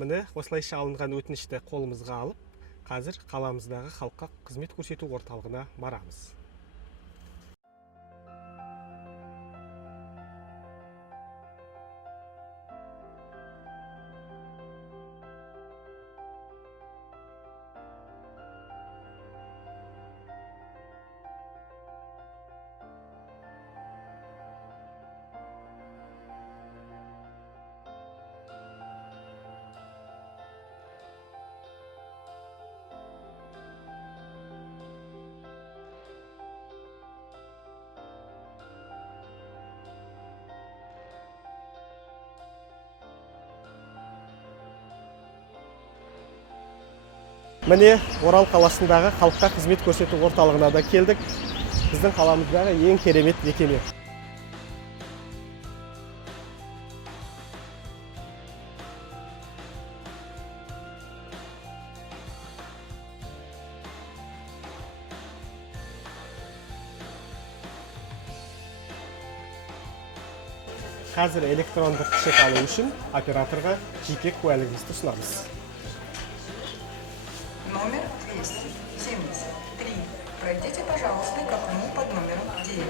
Міне осылайша алынған өтінішті қолымызға алып, қазір қаламыздағы халыққа қызмет көрсету орталығына барамыз. Міне Орал қаласындағы халыққа қызмет көрсету орталығына да келдік. Біздің қаламыздағы ең керемет мекеме. Қазір электрондық чек алу үшін операторға жеке куәлігімізді ұсынамыз. Номер 273. Пройдите, пожалуйста, к окну под номером 9.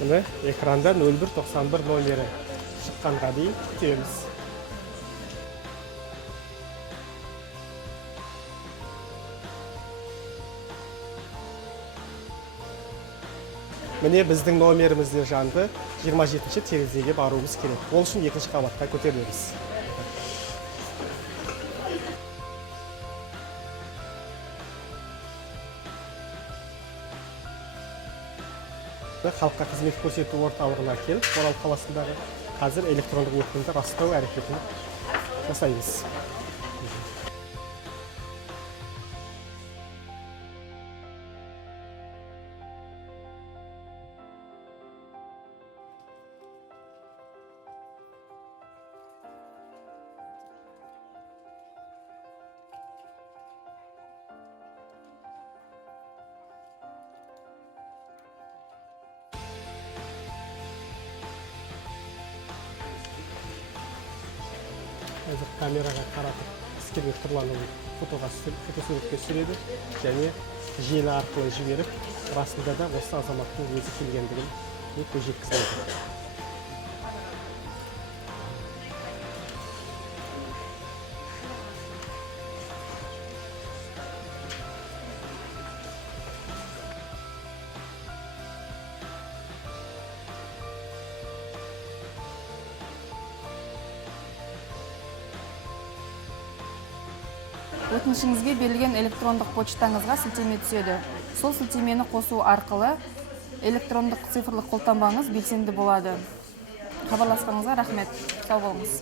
Міне экранда 0191 номері шыққанға дейін күтеміз. Міне біздің номерімізде жанды 27-ші терезеге баруымыз керек. Ол үшін екінші қабатқа көтерілеміз. Халыққа қызмет көрсету орталығына келіп, Орал қаласындағы қазір электрондық өтінімді растау әрекетін жасаймыз. Қазір камераға қаратып іскерлік тұрлануын фотосуретке түсіреді және желі арқылы жіберіп, расында да осы азаматтың өзі келгендігін көз жеткізеді. Өтінішіңізге берілген электрондық почтаңызға сілтеме түседі. Сол сілтемені қосу арқылы электрондық цифрлық қолтаңбаңыз белсенді болады. Хабарласқаныңызға рахмет. Сау болыңыз.